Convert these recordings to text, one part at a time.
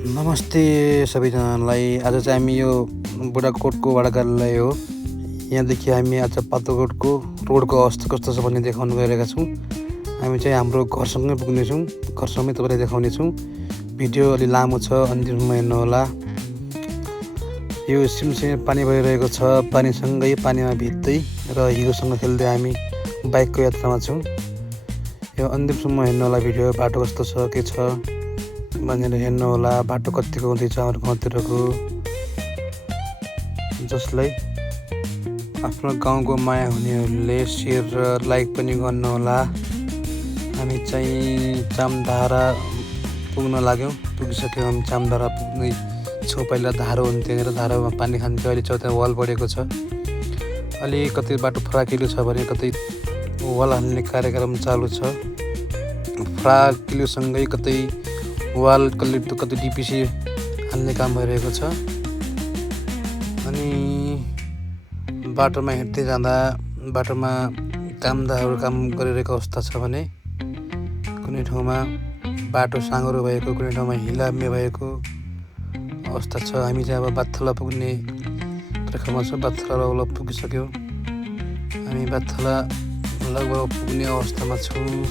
नमस्ते सबैजनालाई। आज चाहिँ हामी यो बुढाकोटको कार्यालय हो। यहाँदेखि हामी आज पातोकोटको रोडको अवस्था कस्तो छ भन्ने देखाउन गइरहेका छौँ। हामी चाहिँ हाम्रो घरसँगै पुग्नेछौँ, घरसँगै तपाईँलाई देखाउनेछौँ। भिडियो अलि लामो छ, अन्तिमसम्म हेर्नुहोला। यो सिमसिमे पानी भइरहेको छ, पानीसँगै पानीमा भिज्दै र हिरोसँग खेल्दै हामी बाइकको यात्रामा छौँ। यो अन्तिमसम्म हेर्नुहोला भिडियो। बाटो कस्तो छ, के छ भनेर हेर्नुहोला। बाटो कतिको हुँदैछ हाम्रो गाउँतिरको। जसलाई आफ्नो गाउँको माया हुनेहरूले सेयर र लाइक पनि गर्नुहोला। हामी चाहिँ चामधारा पुग्न लाग्यौँ, पुगिसक्यौँ। हामी चामधारा पुग्नै छौँ। पहिला धारो हुन्थ्यो र धारोमा पानी खान्थ्यो, अहिले चाहिँ त्यहाँ वाल बढेको छ। अलि कतै बाटो फराकिलो छ भने कतै वाल हाल्ने कार्यक्रम चालु छ। फराकिलोसँगै कतै वाल कतै डिपिसी हाल्ने काम भइरहेको छ। अनि बाटोमा हिँड्दै जाँदा बाटोमा कामदारहरू काम गरिरहेको अवस्था छ भने कुनै ठाउँमा बाटो साँघुरो भएको, कुनै ठाउँमा हिलाम्य भएको अवस्था छ। हामी चाहिँ अब बाथला पुग्ने रेखामा छौँ। बाथला पुगिसक्यौँ। हामी बाथला लगभग पुग्ने अवस्थामा छौँ।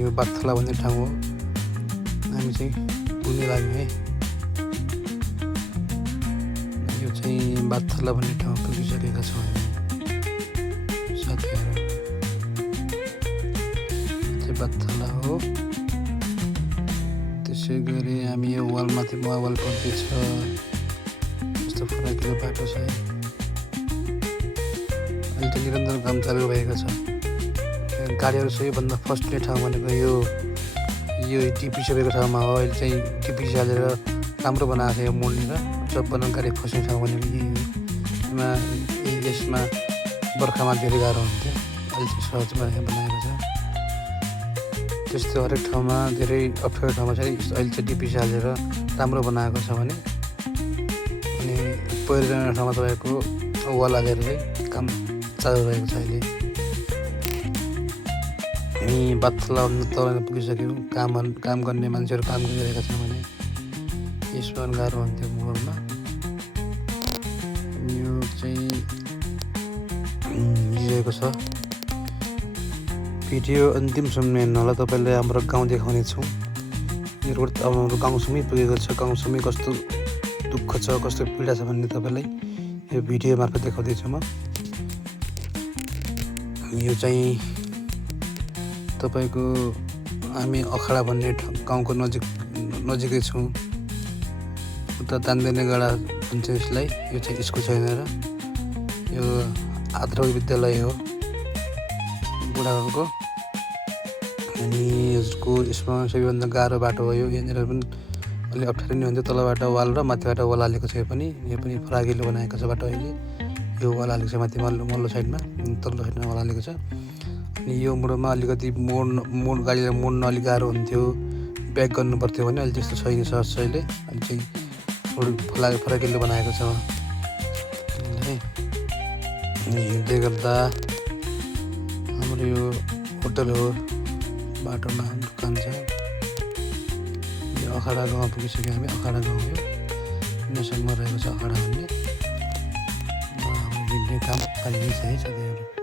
यो बाथला भन्ने ठाउँ हो। हामी चाहिँ पुग्ने लाग्यौँ है। यो चाहिँ बाथला भन्ने ठाउँ पुगिसकेका छौँ हामी साथीहरू। चाहिँ बाथला हो। त्यसै गरी हामी यो वालमाथि वाल पर्दैछ। यस्तो फराकिलो बाटो छ है। अहिले चाहिँ निरन्तर काम चालु भएको छ। गाडीहरू सबैभन्दा फर्स्टले ठाउँ भनेको यो टिपिसी भएको ठाउँमा हो। अहिले चाहिँ टिपिसी हालेर राम्रो बनाएको छ यो मोडनिर। सबभन्दा गाडी फस्ने ठाउँ भनेको यसमा बर्खामा धेरै गाह्रो हुन्थ्यो, अहिले चाहिँ सहज बनाएको छ। त्यस्तो हरेक ठाउँमा धेरै अप्ठ्यारो ठाउँमा चाहिँ अहिले चाहिँ टिपिसी हालेर राम्रो बनाएको छ भने, अनि पहिरो जाने ठाउँमा तपाईँको वाल हालेर चाहिँ काम चालु रहेको छ अहिले। हामी बाथला तल पुगिसक्यौँ। काम गर्ने मान्छेहरू काम गरिरहेका छन् भने यसमा गाह्रो हुन्थ्यो मोडमा। यो चाहिँ हिँडिरहेको छ। भिडियो अन्तिमसम्म हेर्नु होला। तपाईँलाई हाम्रो गाउँ देखाउने छौँ। यो रोड हाम्रो गाउँसम्मै पुगेको छ। गाउँसम्मै कस्तो दुःख छ, कस्तो पीडा छ भन्ने तपाईँलाई यो भिडियो मार्फत देखाउँदैछु म। यो चाहिँ तपाईँको हामी अखाडा भन्ने गाउँको नजिकै छौँ। उता तान्देने गडा भन्छ यसलाई। यो चाहिँ स्कुल छैन र यो आद्रक विद्यालय हो बुढाको। अनि यसको यसमा सबैभन्दा गाह्रो बाटो हो यो। यहाँनिर पनि अलिक अप्ठ्यारो नै हुन्थ्यो। तलबाट वाल र माथिबाट वाल हालेको छ। यो पनि फराकिलो बनाएको छ बाटो अहिले। यो वाल हालेको छ माथि मल्लो साइडमा, तल्लो साइडमा वाल हालेको छ। अनि यो मोडमा अलिकति गाडीलाई मोड्न अलिक गाह्रो हुन्थ्यो, ब्याक गर्नु पर्थ्यो भने अहिले त्यस्तो छैन। सहज छ अहिले। अहिले चाहिँ फराकिलो बनाएको छ है। हिँड्दै गर्दा हाम्रो यो होटल हो, बाटोमा दोकान छ। यो अखाडा गाउँमा पुगिसक्यौँ हामी। अखाडा गाउँ यो नेसनमा रहेको छ अखाडा भन्ने। हाम्रो हिँड्ने काम पानी नै छ है साथीहरू।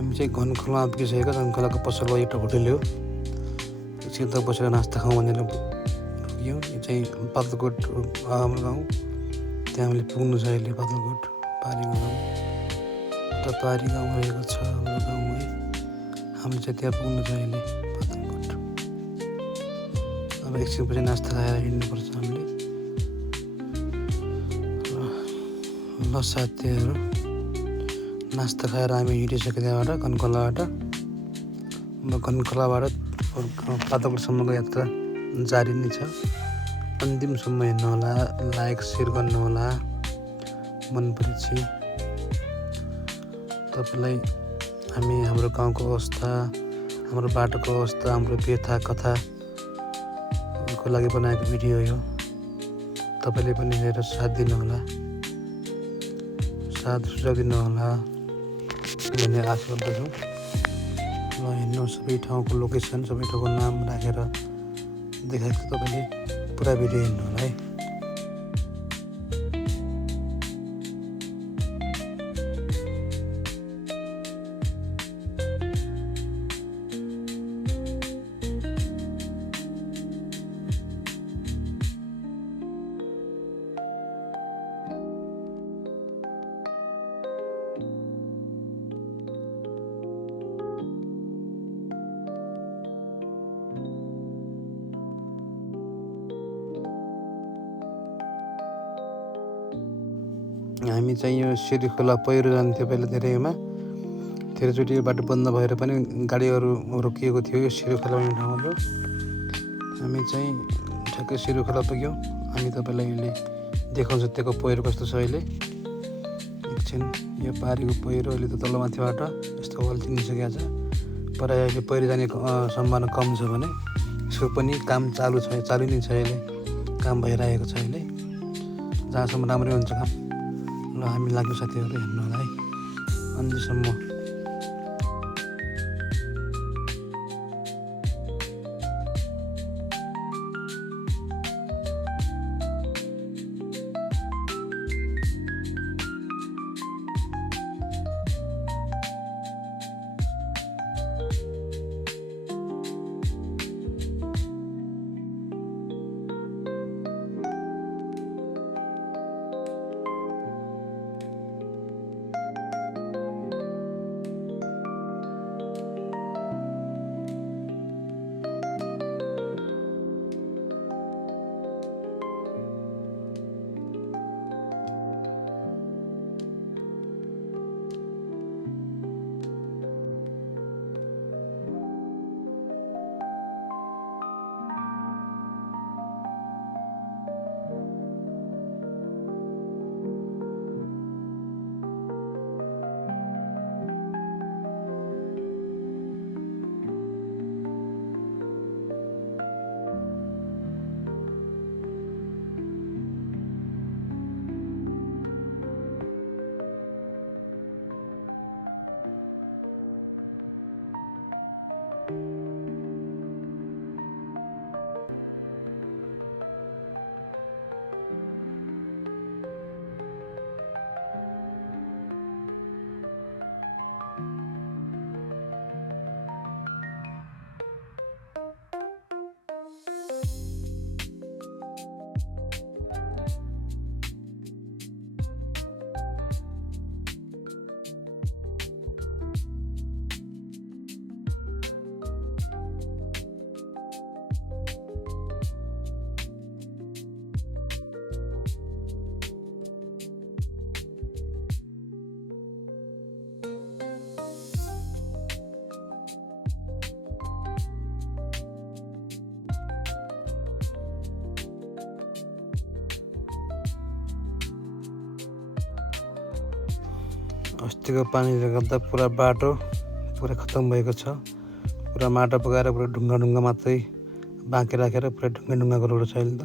हामी चाहिँ घनखोलामा पुगिसकेको घनखोलाको पसलमा एउटा होटल हो एकछिन त बसेर नास्ता खाउँ भनेर पुग्यौँ यो चाहिँ बाग्राकोट हाम्रो गाउँ त्यहाँ हामीले पुग्नु छ अहिले बाग्राकोट पारी गाउँ एउटा पारी गाउँ रहेको छ हाम्रो गाउँ है हामीले चाहिँ त्यहाँ पुग्नु छ अहिले बाग्राकोट अब एकछिनपछि नास्ता खाएर हिँड्नुपर्छ हामीले ल साथीहरू नास्ता खाएर हामी हिँडिसक्यो त्यहाँबाट घनखोलाबाट अब घनखोलाबाट बाग्राकोटसम्मको यात्रा जारी नै छ अन्तिमसम्म हेर्नुहोला लाइक सेयर गर्नुहोला मन परेपछि तपाईँलाई हामी हाम्रो गाउँको अवस्था हाम्रो बाटोको अवस्था हाम्रो व्यथा कथाको लागि बनाएको भिडियो हो तपाईँले पनि हेरेर साथ दिनुहोला साथ सुझाव दिनुहोला भन्ने आशा गर्दछु ल हेर्नु सबै ठाउँको लोकेसन सबै ठाउँको नाम राखेर देखाएको छ तपाईँले पुरा भिडियो हेर्नु होला है हामी चाहिँ यो सिरी खोला पहिरो जान्थ्यो पहिला धेरैमा धेरैचोटि यो बाटो बन्द भएर पनि गाडीहरू रोकिएको थियो यो सिरी खोला भन्ने ठाउँ हो हामी चाहिँ ठ्याक्कै सिरी खोला पुग्यौँ हामी तपाईँलाई अहिले देखाउँछ त्यहाँको पहिरो कस्तो छ अहिले एकछिन यो पारीको पहिरो अहिले त तलमाथिबाट यस्तो अल्झिसकेको छ प्रायः अहिले पहिरो जाने सम्भावना कम छ भने यसको पनि काम चालु नै छ अहिले काम भइरहेको छ अहिले जहाँसम्म राम्रै हुन्छ काम ल हामी लाग्यो साथीहरू हेर्नु होला है अन्तिमसम्म अस्तिको पानीले गर्दा पुरा बाटो पुरा खत्तम भएको छ। पुरा माटो बगाएर पुरा ढुङ्गा मात्रै बाँकी राखेर पुरा ढुङ्गाको रोड छ अहिले त।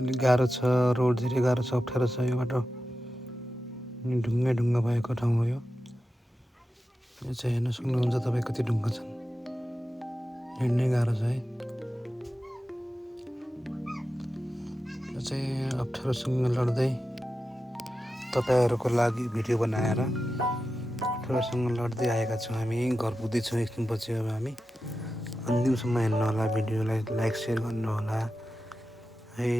अलिक गाह्रो छ, रोड धेरै गाह्रो छ, अप्ठ्यारो छ यो बाटो। ढुङ्गा भएको ठाउँ हो यो। यो चाहिँ हेर्न सक्नुहुन्छ तपाईँ कति ढुङ्गा छन्। हिँड्नै गाह्रो छ है। यो चाहिँ अप्ठ्यारोसँग लड्दै तपाईँहरूको लागि भिडियो बनाएर अप्ठ्यारोसँग लड्दै आएका छौँ हामी। घर पुग्दैछौँ एकछिनपछि। अब हामी अन्तिमसम्म हेर्नु होला, भिडियोलाई लाइक सेयर गर्नु होला है।